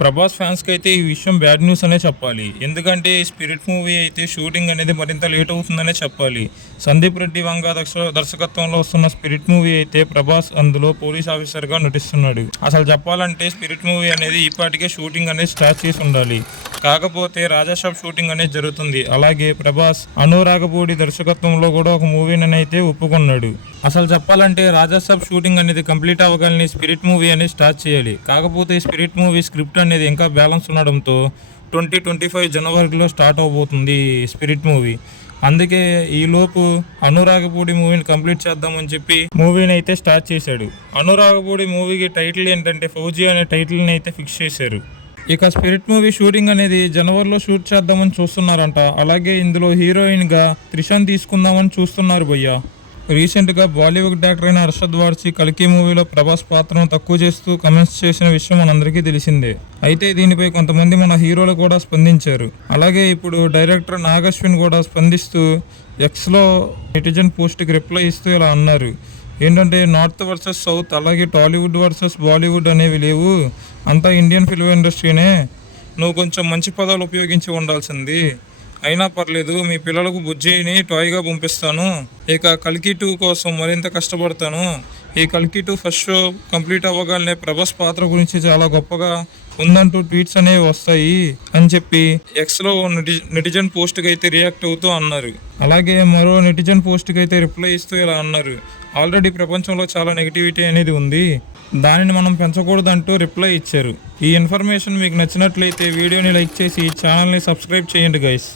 ప్రభాస్ ఫ్యాన్స్కి అయితే ఈ విషయం బ్యాడ్ న్యూస్ అనే చెప్పాలి. ఎందుకంటే స్పిరిట్ మూవీ అయితే షూటింగ్ అనేది మరింత లేట్ అవుతుందనే చెప్పాలి. సందీప్ రెడ్డి వంగ దర్శకత్వంలో వస్తున్న స్పిరిట్ మూవీ అయితే ప్రభాస్ అందులో పోలీస్ ఆఫీసర్గా నటిస్తున్నాడు. అసలు చెప్పాలంటే స్పిరిట్ మూవీ అనేది ఇప్పటికే షూటింగ్ అనేది స్టార్ట్ చేసి ఉండాలి. కాకపోతే రాజాసాబ్ షూటింగ్ అనేది జరుగుతుంది. అలాగే ప్రభాస్ అనురాగపూడి దర్శకత్వంలో కూడా ఒక మూవీని అయితే ఒప్పుకున్నాడు. అసలు చెప్పాలంటే రాజాసాబ్ షూటింగ్ అనేది కంప్లీట్ అవ్వగానే స్పిరిట్ మూవీ అనేది స్టార్ట్ చేయాలి. కాకపోతే స్పిరిట్ మూవీ స్క్రిప్ట్ అనేది ఇంకా బ్యాలెన్స్ ఉండడంతో 2025 జనవరిలో స్టార్ట్ అవబోతుంది స్పిరిట్ మూవీ. అందుకే ఈలోపు అనురాగపూడి మూవీని కంప్లీట్ చేద్దామని చెప్పి మూవీని అయితే స్టార్ట్ చేశాడు. అనురాగపూడి మూవీకి టైటిల్ ఏంటంటే ఫౌజీ అనే టైటిల్ని అయితే ఫిక్స్ చేశారు. ఇక స్పిరిట్ మూవీ షూటింగ్ అనేది జనవరిలో షూట్ చేద్దామని చూస్తున్నారంట. అలాగే ఇందులో హీరోయిన్గా త్రిషాని తీసుకుందామని చూస్తున్నారు భయ్య. రీసెంట్గా బాలీవుడ్ యాక్టర్ అయిన అర్షద్ వార్సీ కల్కి మూవీలో ప్రభాస్ పాత్రను తక్కువ చేస్తూ కమెంట్స్ చేసిన విషయం మనందరికీ తెలిసిందే. అయితే దీనిపై కొంతమంది మన హీరోలు కూడా స్పందించారు. అలాగే ఇప్పుడు డైరెక్టర్ నాగశ్విన్ కూడా స్పందిస్తూ ఎక్స్లో నెటిజన్ పోస్ట్కి రిప్లై ఇస్తూ ఇలా అన్నారు. ఏంటంటే నార్త్ వర్సెస్ సౌత్, అలాగే టాలీవుడ్ వర్సెస్ బాలీవుడ్ అనేవి లేవు, అంతా ఇండియన్ ఫిల్మ్ ఇండస్ట్రీనే. నువ్వు కొంచెం మంచి పదాలు ఉపయోగించి ఉండాల్సింది. అయినా పర్లేదు, మీ పిల్లలకు బుజ్జిని టాయ్గా పంపిస్తాను. ఇక కల్కి 2 కోసం మరింత కష్టపడతాను. ఈ కల్కి 2 ఫస్ట్ షో కంప్లీట్ అవ్వగానే ప్రభాస్ పాత్ర గురించి చాలా గొప్పగా ఉందంటూ ట్వీట్స్ అనేవి వస్తాయి అని చెప్పి ఎక్స్లో నెటిజన్ పోస్ట్కి అయితే రియాక్ట్ అవుతూ అన్నారు. అలాగే మరో నెటిజన్ పోస్ట్కి అయితే రిప్లై ఇస్తూ ఇలా అన్నారు. ఆల్రెడీ ప్రపంచంలో చాలా నెగిటివిటీ అనేది ఉంది, దానిని మనం పెంచకూడదంటూ రిప్లై ఇచ్చారు. ఈ ఇన్ఫర్మేషన్ మీకు నచ్చినట్లయితే వీడియోని లైక్ చేసి ఛానల్ని సబ్స్క్రైబ్ చేయండి గైస్.